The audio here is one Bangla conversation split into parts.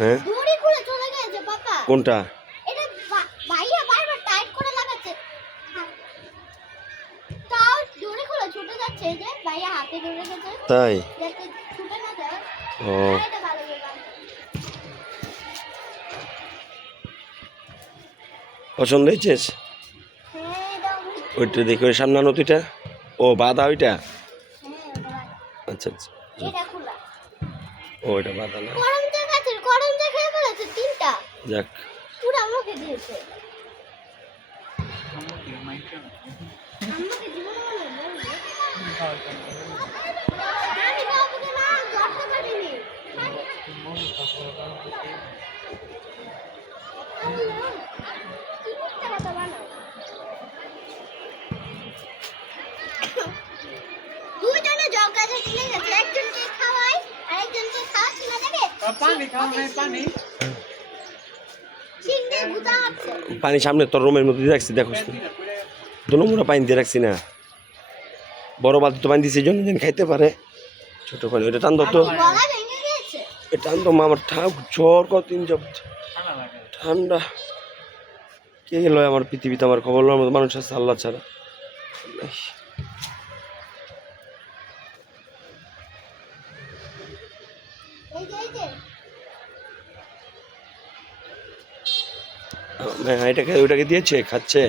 হ্যাঁ কোনটা? তাই ও পছন্দ হয়েছে? ওইটা দেখি, ওই সামনে নদীটা, ও বাধা ওইটা। আচ্ছা আচ্ছা, ও ওইটা বাধা না, যাক পানি সামনে তোর রুমের মধ্যে দিয়ে রাখছি, দেখো দু নম্বর পানি দিয়ে রাখছি না, বড় বালতি তো পানি দিয়েছি এই জন্য খাইতে পারে। ছোট পানি ওইটা টান তো, টান তো মা, আমার জ্বর কতদিন যাব, ঠান্ডা কে গেল আমার পৃথিবীতে, আমার খবর নেওয়ার মতো মানুষ আছে আল্লাহ ছাড়া। এটাকে ওইটাকে দিয়েছে, খাচ্ছে।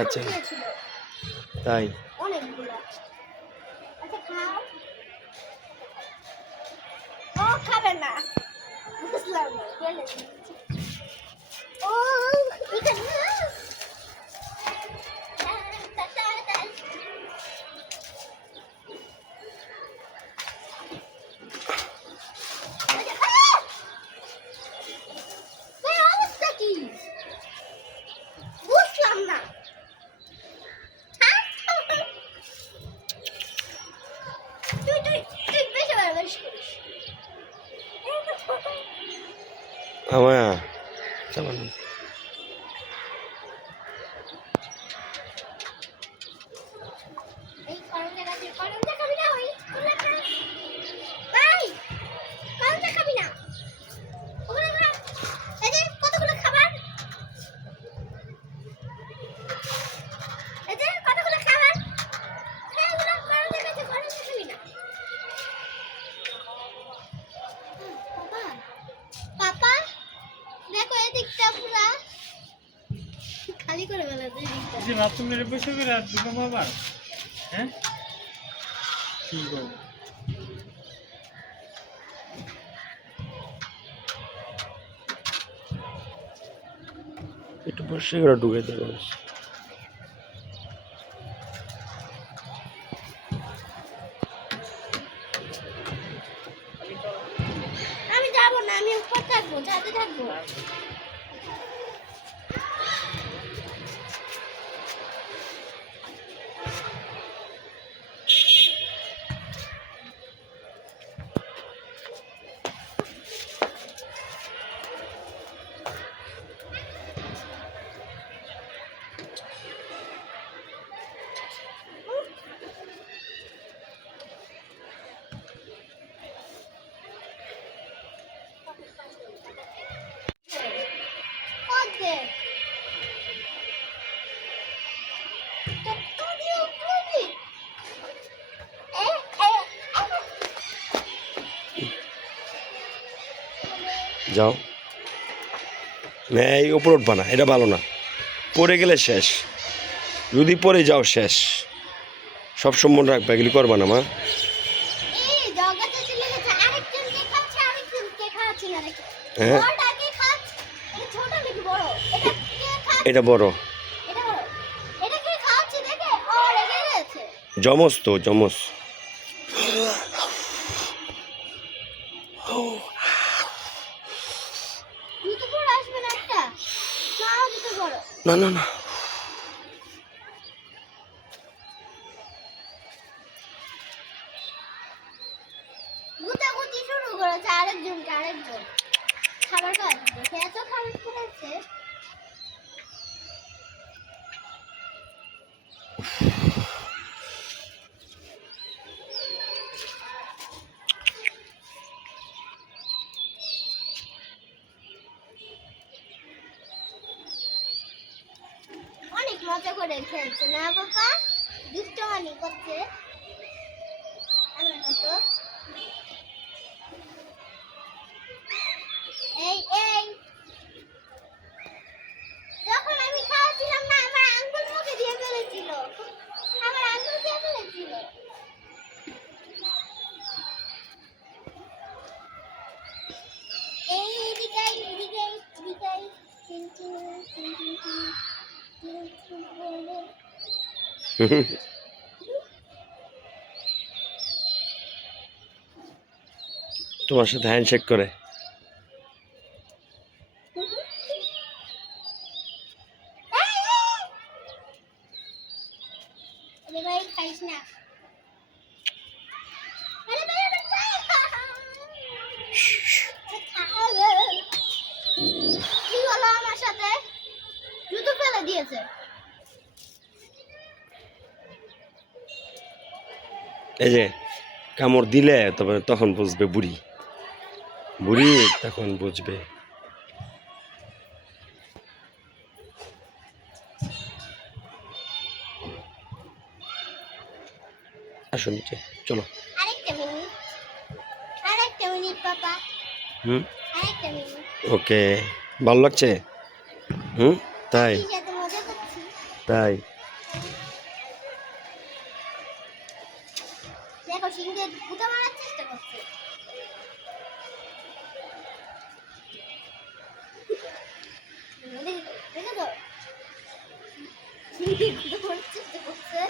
আচ্ছা তাই আমার একটু বসে করে ঢুকে দেবো। আমি যাবো না, আমি উপর থাকবো, যাতে থাকবো। যাও, এই উপর উঠবা না, এটা ভালো না, পড়ে গেলে শেষ, যদি পড়ে যাও শেষ, সব সম্মান রাখবা, এগুলি করবা না মা। হ্যাঁ এটা বড়, জমস তো জমস। না না না, বলছে আরেকজন খাবার খাওয়া দেখে এত খাবার করেছে। অনেক মজা করে খেলছে না বাবা, দুষ্টমানি করছে আমার মতো। এই যখন আমি খাওয়াছিলাম না, আমার আঙ্গুল মুখে দিয়ে ফেলেছিল, আমার আঙ্গুল দিয়ে ফেলেছিল। এই এদিকে তোমার সাথে হ্যান্ডশেক করে। ভাই খাইস না। কি হলো আমার সাথে? জুতো ফেলে দিয়েছে। এই যে কামড় দিলে তবে তখন বুঝবে বুড়ি তখন বুঝবে। আসো নিচে চলো। আরেকটা মিনিট পাপা। আরেকটা মিনিট। ওকে, ভালো লাগছে? তাই সাথে মজা করছি। তাই দেখো সিংহে গুতা মারার চেষ্টা করছে। দেখো তো সিংহে গুতা মারার চেষ্টা করছে।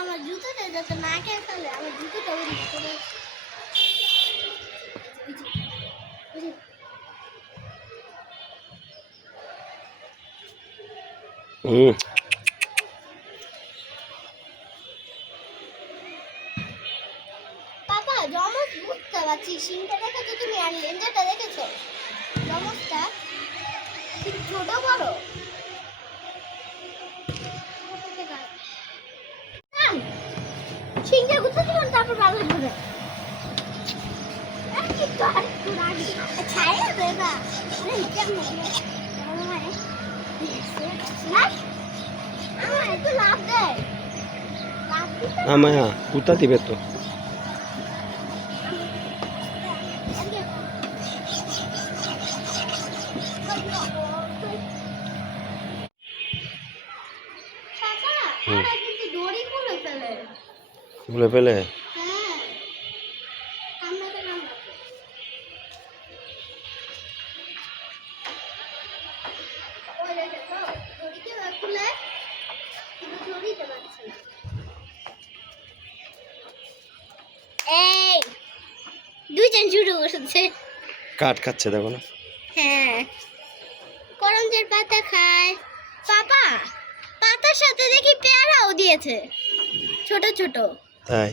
আমার জুতোটা যাতে না খেয়ে ফেলে, আমার জুতোটা ওই করে। পাপা জমজ বুঝতে পারছি, সিংটা দেখেছো তুমি আর লেঞ্জাটা দেখেছো? জমজটা ঠিক ছোট বড়। সিংটা কোথায় দিবেন তারপর ভালো হবে। ছাড়ে দেবা আমার একটু লাভ দেয়। আমায়া কুতা দিবে তো। খুলে ফেলে এই দুইজন শুরু করছে। কাঠ খাচ্ছে দেখো না। হ্যাঁ করঞ্জের পাতা খায়। পাপা পাতার সাথে দেখি পেয়ারাও দিয়েছে ছোট ছোট। তাই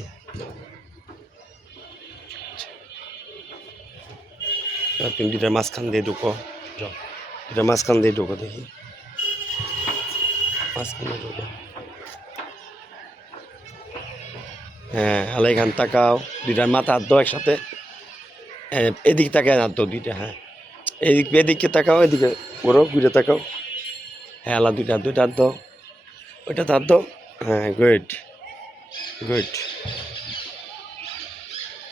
তুমি দুটার মাঝখান দিয়ে ঢুকো, যাও দুটার মাঝখান দিয়ে ঢুকো, দেখি মাঝখান দিয়ে ঢুকো। হ্যাঁ আলাই খান তাকাও, দুইটার মাথা হাত দাও একসাথে। এদিক তাকায় হাত দাও দুইটা। হ্যাঁ এদিকে তাকাও, এদিকে করো, ঘুরে তাকাও। হ্যাঁ আলা দুইটা হাত দাও, ওইটা হাত দাও। হ্যাঁ গুড গুড,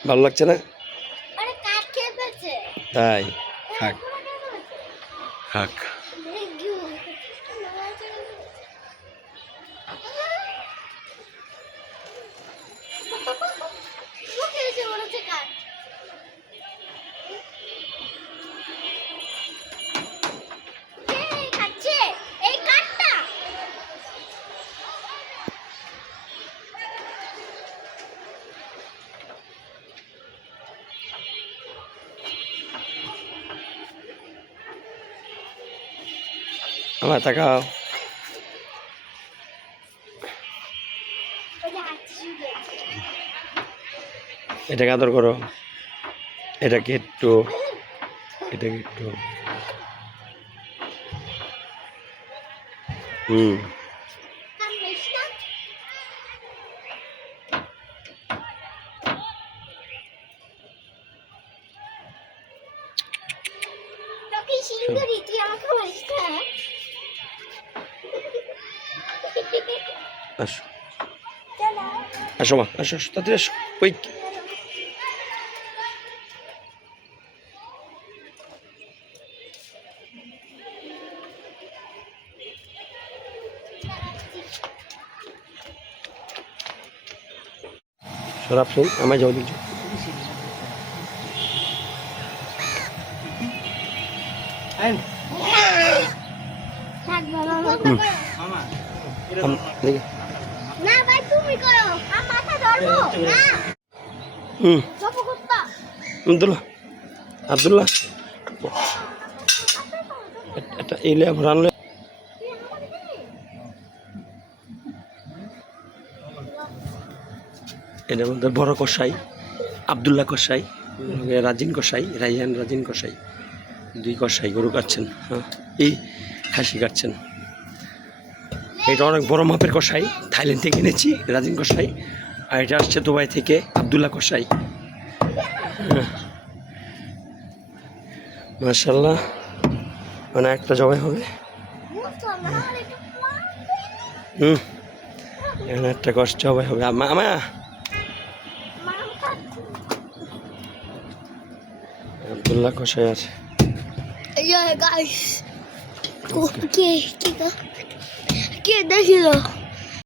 ভালো লাগছে না? আরে কাট খেয়ে ফেলছে। তাই খাক খাক। আমার তাকাও। ওই যে হাঁটছি শুধু। এটাকে আদর করো, এটাকে একটু, এটাকে একটু। কামড়িস না। তোকে সিংহরি, তুই আমাকে বলিস না। আসো চলো। আসো মা, আসো আসো তাড়াতাড়ি আসো। ওই সরাব শুন, আমায় যাও দিচ্ছ। থাক বাবা, মামা করো। দেখি না ভাই, তুমি করো, আমি মাথা ধরবো না। জপ কুত্তা। আব্দুল্লাহ, আব্দুল্লাহ, এটা এলে রানলে এটার মধ্যে বড় কষাই আব্দুল্লাহ কষাই, রাজিন কষাই, রাইহান রাজিন কষাই, দুই কষাই গরু কাটছেন। হ্যাঁ, এই খাসি কাটছেন। এটা অনেক বড় মাপের কষাই, থাইল্যান্ড থেকে এনেছি রাজিন কষাই। আর এটা আসছে দুবাই থেকে আব্দুল্লাহ কষাই। মাশাল্লাহ, মানে একটা জবাই হবে। এখানে একটা কষ্ট জবাই হবে। আমা আব্দুল্লাহ কষাই আছে। গাইস কে কে কে দেখিল